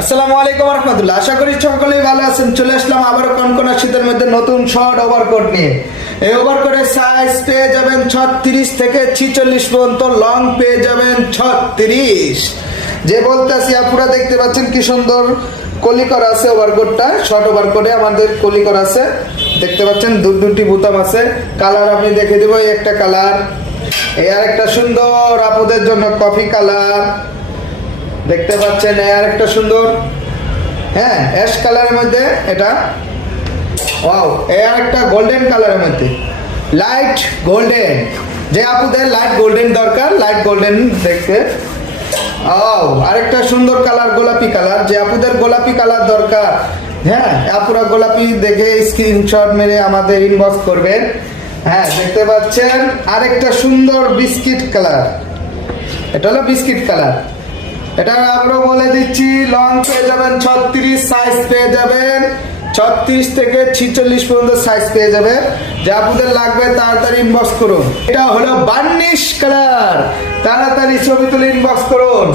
আসসালামু আলাইকুম রহমতুল্লাহ। আশা করি সকলেই ভালো আছেন। চলে আসলাম আবারও কনকনা শীতের মধ্যে নতুন শর্ট ওভারকোট নিয়ে। এই ওভারকোটের সাইজ পেয়ে যাবেন 36 থেকে 46 পর্যন্ত, লং পেয়ে যাবেন 36। যে বলতেছি আপনারা দেখতে পাচ্ছেন কি সুন্দর কলি করা আছে ওভারকোটটা। শর্ট ওভারকোটে আমাদের কলি করা আছে, দেখতে পাচ্ছেন দুটি বোতাম আছে। কালার আমি দেখে দেবো, এই একটা কালার, এই আর একটা সুন্দর আপুদের জন্য কফি কালার দেখতে পাচ্ছেন, আর একটা সুন্দর হ্যাঁ অ্যাশ কালারের মধ্যে এটা, ওয়াও, আর একটা গোল্ডেন কালারের মধ্যে লাইট গোল্ডেন। যে আপুদের লাইট গোল্ডেন দরকার, লাইট গোল্ডেন দেখতে, ওয়াও, আরেকটা সুন্দর কালার গোলাপি কালার। যে আপুদের গোলাপি কালার দরকার, হ্যাঁ আপুরা গোলাপি দেখে স্ক্রিনশট মেরে আমাদের ইনবক্স করবেন। হ্যাঁ দেখতে পাচ্ছেন আরেকটা সুন্দর বিস্কিট কালার, এটা হলো বিস্কিট কালার। এটা আমরা বলে দিচ্ছি লং পেয়ে যাবেন 36, সাইজ পেয়ে যাবেন 36 থেকে 46 পর্যন্ত সাইজ পেয়ে যাবে। যে আপনাদের লাগবে তাড়াতাড়ি ইনবক্স করুন। এটা হলো বার্নিশ কালার, তাড়াতাড়ি ছবি তুলে ইনবক্স করুন।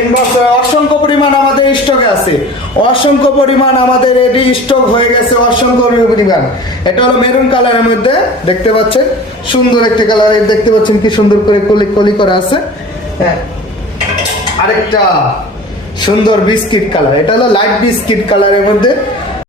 ইনবক্স অসংখ্য পরিমাণ আমাদের স্টকে আছে, অসংখ্য পরিমাণ আমাদের এটি স্টক হয়ে গেছে, অসংখ্য পরিমাণ। এটা হলো মেরুন কালারের মধ্যে দেখতে পাচ্ছেন, সুন্দর একটি কালার, দেখতে পাচ্ছেন কি সুন্দর করে কলি করা আছে। হ্যাঁ আরেকটা সুন্দর বিস্কিট কালার, এটা হলো লাইট বিস্কিট কালারের মধ্যে